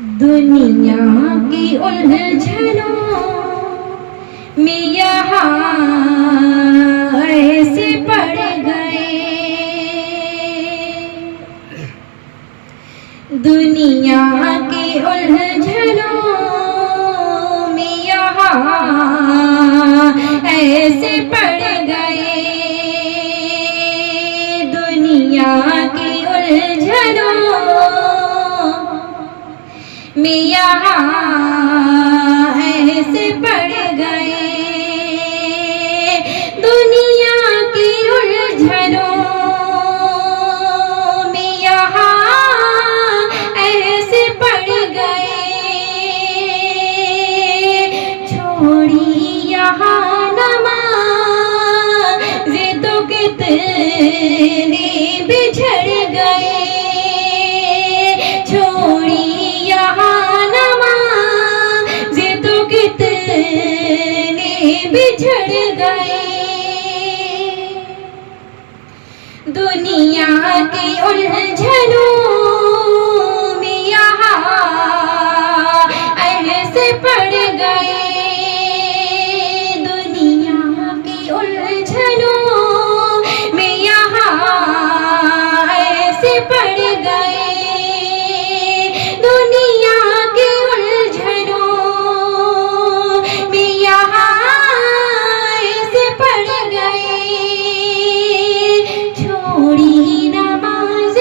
दुनिया की उलझनों में यहाँ ऐसे पड़ गए, दुनिया की उलझनों में यहाँ ऐसे पड़ गए, दुनिया की उलझनों में यहाँ ऐसे पड़ गए, दुनिया की उलझनों में यहाँ ऐसे पड़ गए, छोड़ी यहाँ नमाज़ें तो कितने बिछड़ गए, छोड़ी बिछड़ गए, दुनिया की उलझनों में यहाँ ऐसे पड़ गए, दुनिया की उलझनों में यहाँ ऐसे पड़ गए, दुनिया की उलझनों में यहाँ छोड़ी नमाज़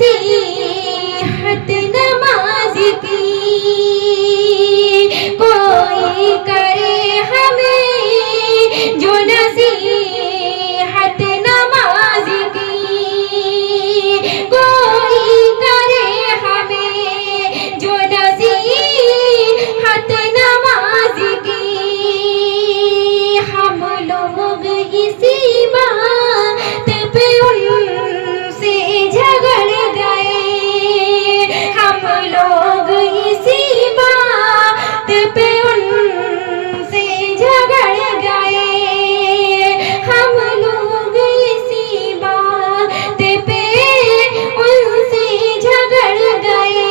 नसीहत नमाज की, कोई करे हमें जो नसीहत नमाज की, कोई करे हमें जो नसीहत नमाज की। हम लोग इसी बात पे उनसे झगड़ गए, हम लोग इसी बात पे उनसे झगड़ गए, हम लोग इसी बात पे उनसे झगड़ गए।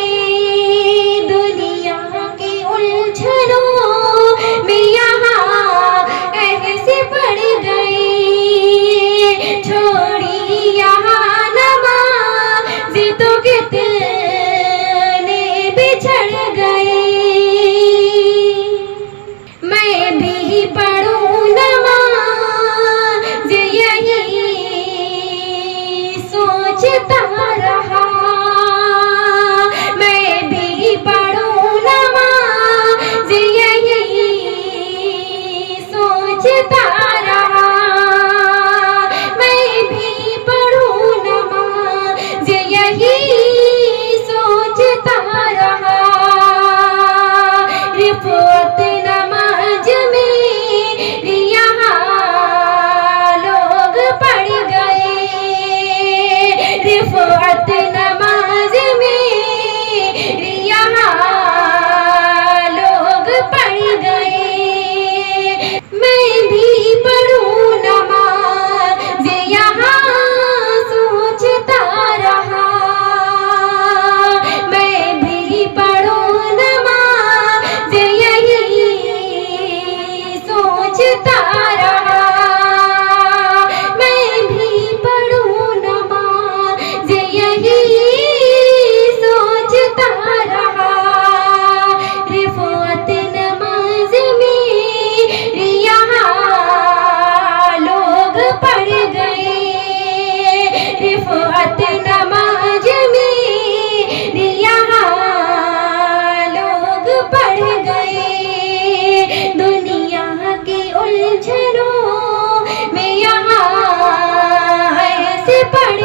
दुनिया की उलझनों में यहाँ ऐसे पड़ गए, छोड़ी यहाँ नमाज तो कितने बिछड़ गए। मैं भी पढ़ूं नमाज यही सोचता रहा, मैं भी पढ़ूं नमाज यही सोचता रहा, मैं भी पढ़ूं नमाज यही सोचता रहा। रिपोर्ट नमाज में यहाँ लोग पढ़ गए, रिपोर्ट नमाज में यहाँ लोग पढ़ गए। मैं भी पढ़ूं नमाज यहाँ सोचता रहा, मैं भी पढ़ूं नमाज यही सोचता रहा, मैं भी पढ़ूं नमाज यही सोचता रहा। रिपोर्ट नमाज में यहाँ लोग पढ़ गए, रिपोर्ट नमाज में यहाँ लोग पढ़ गए। दुनिया की उलझनों में यहाँ ऐसे पड़